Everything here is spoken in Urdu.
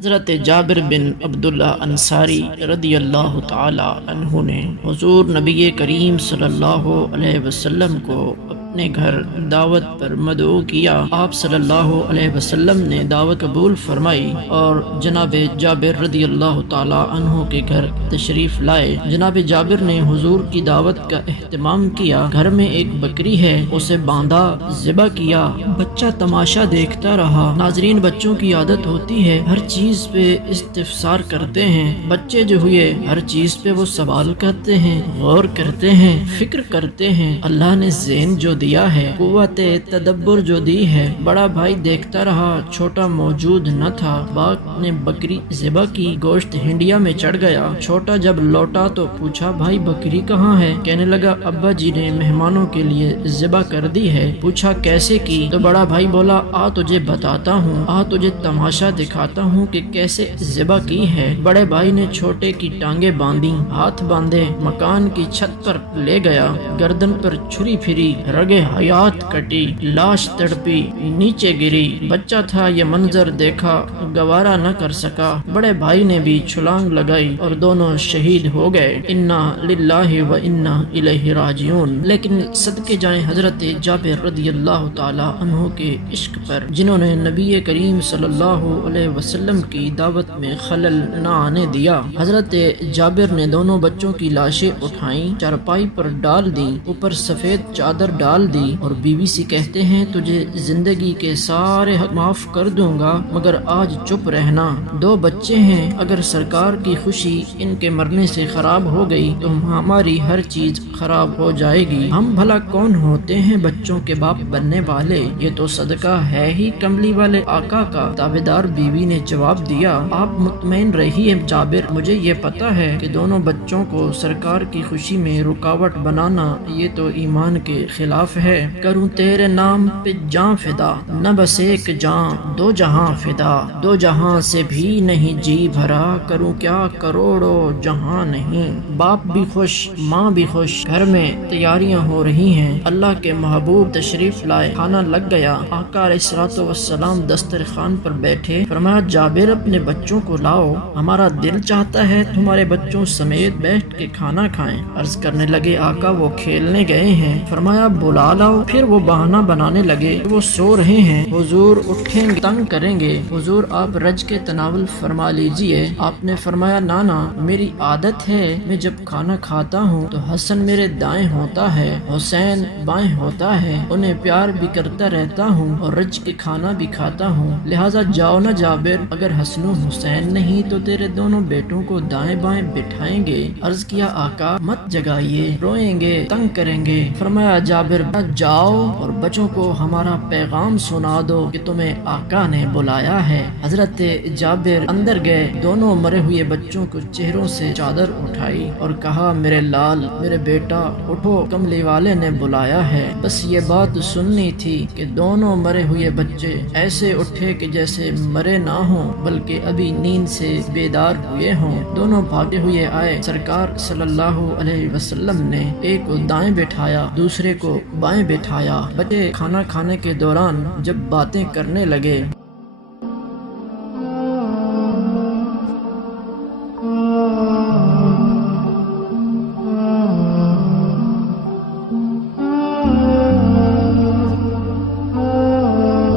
حضرت جابر بن عبداللہ انصاری رضی اللہ تعالی عنہ نے حضور نبی کریم صلی اللہ علیہ وسلم کو اپنے گھر دعوت پر مدعو کیا۔ آپ صلی اللہ علیہ وسلم نے دعوت قبول فرمائی اور جناب جابر رضی اللہ تعالی عنہ کے گھر تشریف لائے۔ جناب جابر نے حضور کی دعوت کا اہتمام کیا۔ گھر میں ایک بکری ہے، اسے باندھا، ذبح کیا، بچہ تماشا دیکھتا رہا۔ ناظرین، بچوں کی عادت ہوتی ہے ہر چیز پہ استفسار کرتے ہیں۔ بچے جو ہوئے ہر چیز پہ وہ سوال کرتے ہیں، غور کرتے ہیں، فکر کرتے ہیں۔ اللہ نے ذہن جو دیا ہے، قوت تدبر جو دی ہے۔ بڑا بھائی دیکھتا رہا، چھوٹا موجود نہ تھا۔ باپ نے بکری ذبح کی، گوشت ہنڈیا میں چڑھ گیا۔ چھوٹا جب لوٹا تو پوچھا، بھائی بکری کہاں ہے؟ کہنے لگا، ابا جی نے مہمانوں کے لیے ذبح کر دی ہے۔ پوچھا کیسے کی؟ تو بڑا بھائی بولا، آ تجھے بتاتا ہوں، آ تجھے تماشا دکھاتا ہوں کہ کیسے ذبح کی ہے۔ بڑے بھائی نے چھوٹے کی ٹانگیں باندھی، ہاتھ باندھے، مکان کی چھت پر لے گیا، گردن پر چھری پھری، رگے حیات کٹی، لاش تڑپی، نیچے گری۔ بچہ تھا، یہ منظر دیکھا، گوارا نہ کر سکا۔ بڑے بھائی نے بھی چھلانگ لگائی اور دونوں شہید ہو گئے۔ انا للہ و انا الیہ راجعون۔ لیکن صدقے جائیں حضرت جابر رضی اللہ تعالی عنہ کے عشق پر، جنہوں نے نبی کریم صلی اللہ علیہ وسلم کی دعوت میں خلل نہ آنے دیا۔ حضرت جابر نے دونوں بچوں کی لاشیں اٹھائیں، چارپائی پر ڈال دی، اوپر سفید چادر ڈال دی اور بیوی سے کہتے ہیں، تجھے زندگی کے سارے حق معاف کر دوں گا مگر آج چپ رہنا۔ دو بچے ہیں، اگر سرکار کی خوشی ان کے مرنے سے خراب ہو گئی تو ہماری ہر چیز خراب ہو جائے گی۔ ہم بھلا کون ہوتے ہیں بچوں کے باپ بننے والے؟ یہ تو صدقہ ہے ہی کملی والے آقا کا۔ تابعدار بیوی نے جواب دیا، آپ مطمئن رہیے جابر، مجھے یہ پتا ہے کہ دونوں بچوں کو سرکار کی خوشی میں رکاوٹ بنانا یہ تو ایمان کے خلاف ہے۔ کروں تیرے نام پہ جاں فدا، نہ بس ایک جاں دو جہاں فدا، دو جہاں سے بھی نہیں جی بھرا، کروں کیا کروڑوں جہاں نہیں۔ باپ بھی خوش، ماں بھی خوش، گھر میں تیاریاں ہو رہی ہیں۔ اللہ کے محبوب تشریف لائے، کھانا لگ گیا۔ آقا علیہ الصلوۃ والسلام دسترخوان پر بیٹھے، فرمایا، جابر اپنے بچوں کو لاؤ، ہمارا دل چاہتا ہے تمہارے بچوں سمیت بیٹھ کے کھانا کھائیں۔ عرض کرنے لگے، آقا وہ کھیلنے گئے ہیں۔ فرمایا، بلا لاؤ۔ پھر وہ بہانہ بنانے لگے کہ وہ سو رہے ہیں، حضور اٹھیں گے، تنگ کریں گے، حضور آپ رج کے تناول فرما لیجئے۔ آپ نے فرمایا، نانا میری عادت ہے، میں جب کھانا کھاتا ہوں تو حسن میرے دائیں ہوتا ہے، حسین بائیں ہوتا ہے، انہیں پیار بھی کرتا رہتا ہوں اور رج کے کھانا بھی کھاتا ہوں، لہٰذا جاؤ نا جابر، اگر حسن و حسین نہیں تو تیرے دونوں بیٹوں کو دائیں بائیں بٹھائیں گے۔ عرض کیا، آقا مت جگائیے، روئیں گے، تنگ کریں گے۔ فرمایا، جابر جاؤ اور بچوں کو ہمارا پیغام سنا دو کہ تمہیں آقا نے بلایا ہے۔ حضرت جابر اندر گئے، دونوں مرے ہوئے بچوں کو چہروں سے چادر اٹھائی اور کہا، میرے لال، میرے بیٹا اٹھو، کملی والے نے بلایا ہے۔ بس یہ بات سننی تھی کہ دونوں مرے ہوئے بچے ایسے اٹھے کہ جیسے مرے نہ ہوں بلکہ ابھی نیند سے بیدار ہوئے ہوں۔ دونوں بھاگے ہوئے آئے، سرکار صلی اللہ علیہ وسلم نے ایک کو دائیں بٹھایا، دوسرے کو بائیں بٹھایا۔ بچے کھانا کھانے کے دوران جب باتیں کرنے لگے